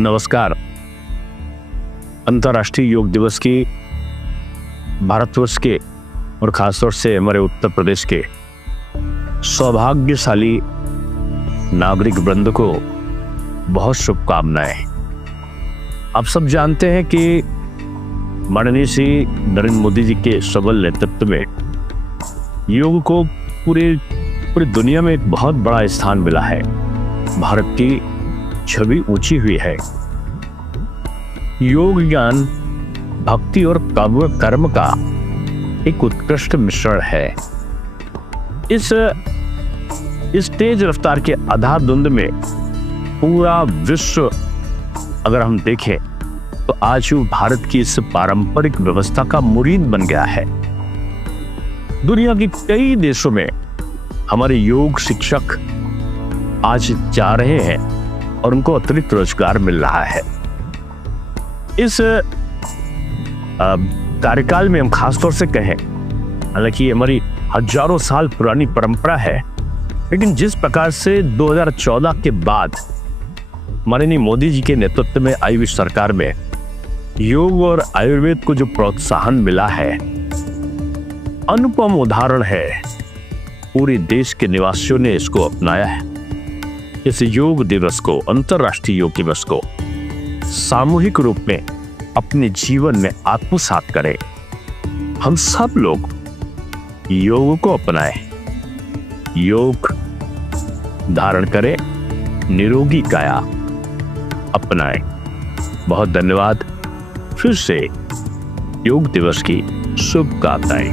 नमस्कार। अंतर्राष्ट्रीय योग दिवस की भारतवर्ष के और खासतौर से हमारे उत्तर प्रदेश के सौभाग्यशाली नागरिक वृंद को बहुत शुभकामनाएं। आप सब जानते हैं कि माननीय श्री नरेंद्र मोदी जी के सबल नेतृत्व में योग को पूरी दुनिया में एक बहुत बड़ा स्थान मिला है। भारत की छवि ऊंची हुई है। योग ज्ञान, भक्ति और कर्म का एक उत्कृष्ट मिश्रण है। इस तेज रफ्तार के अंधाधुंध में पूरा विश्व अगर हम देखें तो आज वो भारत की इस पारंपरिक व्यवस्था का मुरीद बन गया है। दुनिया के कई देशों में हमारे योग शिक्षक आज जा रहे हैं और उनको अतिरिक्त रोजगार मिल रहा है। इस कार्यकाल में हम खासतौर से कहें, हालांकि हमारी हजारों साल पुरानी परंपरा है, लेकिन जिस प्रकार से 2014 के बाद माननीय मोदी जी के नेतृत्व में आई हुई सरकार में योग और आयुर्वेद को जो प्रोत्साहन मिला है, अनुपम उदाहरण है। पूरे देश के निवासियों ने इसको अपनाया है। इस योग दिवस को, अंतर्राष्ट्रीय योग दिवस को सामूहिक रूप में अपने जीवन में आत्मसात करें। हम सब लोग योग को अपनाएं, योग धारण करें, निरोगी काया अपनाएं। बहुत धन्यवाद। फिर से योग दिवस की शुभकामनाएं।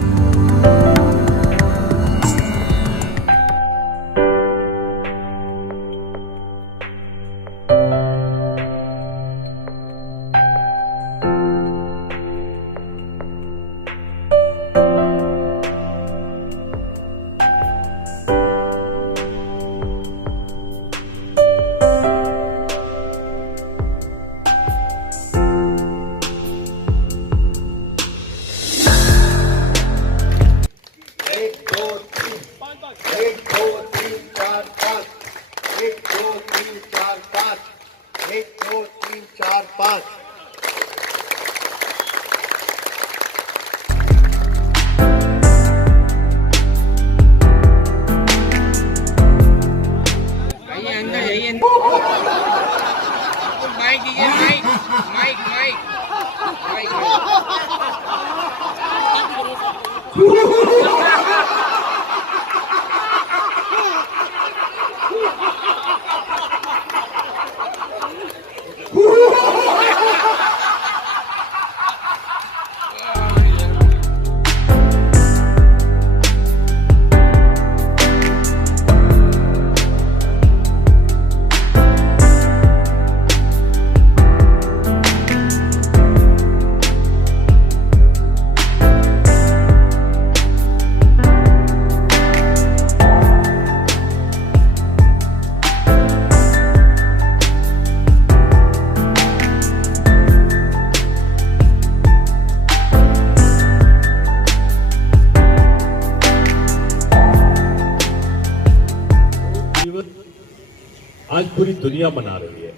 आज पूरी दुनिया मना रही है।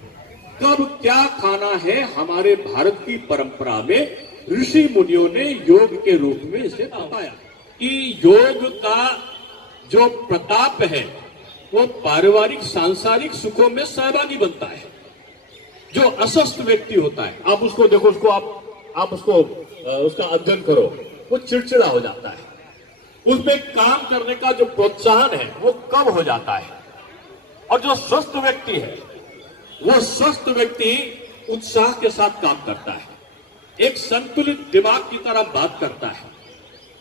तो अब क्या खाना है, हमारे भारत की परंपरा में ऋषि मुनियों ने योग के रूप में इसे बताया कि योग का जो प्रताप है वो पारिवारिक सांसारिक सुखों में सहभागी बनता है। जो अस्वस्थ व्यक्ति होता है, आप उसको देखो, आप उसको उसका अध्ययन करो, वो चिड़चिड़ा हो जाता है। उसमें काम करने का जो प्रोत्साहन है वो कम हो जाता है। और जो स्वस्थ व्यक्ति है, वो स्वस्थ व्यक्ति उत्साह के साथ काम करता है, एक संतुलित दिमाग की तरह बात करता है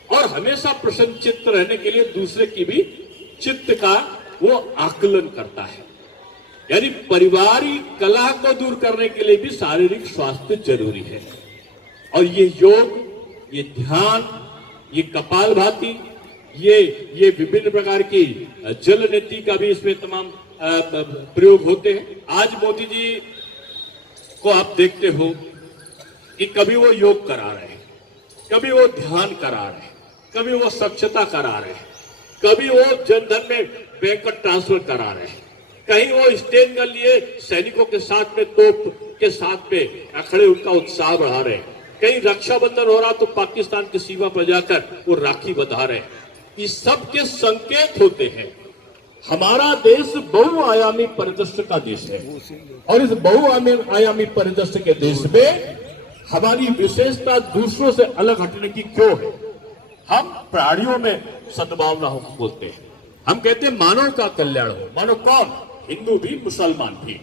और हमेशा प्रसन्नचित्त रहने के लिए दूसरे की भी चित्त का वो आकलन करता है। यानी पारिवारिक कलह को दूर करने के लिए भी शारीरिक स्वास्थ्य जरूरी है। और ये योग, ये ध्यान, ये कपालभाति, ये विभिन्न प्रकार की जल नीति का भी इसमें तमाम प्रयोग होते हैं। आज मोदी जी को आप देखते हो कि कभी वो योग करा रहे हैं, कभी वो ध्यान करा रहे हैं, कभी वो स्वच्छता करा रहे हैं, कभी वो जनधन में बैंक का ट्रांसफर करा रहे हैं, कहीं वो स्टेज कर लिए सैनिकों के साथ में तोप के साथ में खड़े उनका उत्साह बढ़ा रहे हैं, कहीं रक्षाबंधन हो रहा तो पाकिस्तान की सीमा पर जाकर वो राखी बंधा रहे हैं। ये सब के संकेत होते हैं। हमारा देश बहुआयामी परिदृश्य का देश है और इस बहुआयामी परिदृश्य के देश में हमारी विशेषता दूसरों से अलग हटने की क्यों है? हम प्राणियों में सद्भावना हो बोलते हैं, हम कहते हैं मानव का कल्याण हो। मानव कौन? हिंदू भी, मुसलमान भी।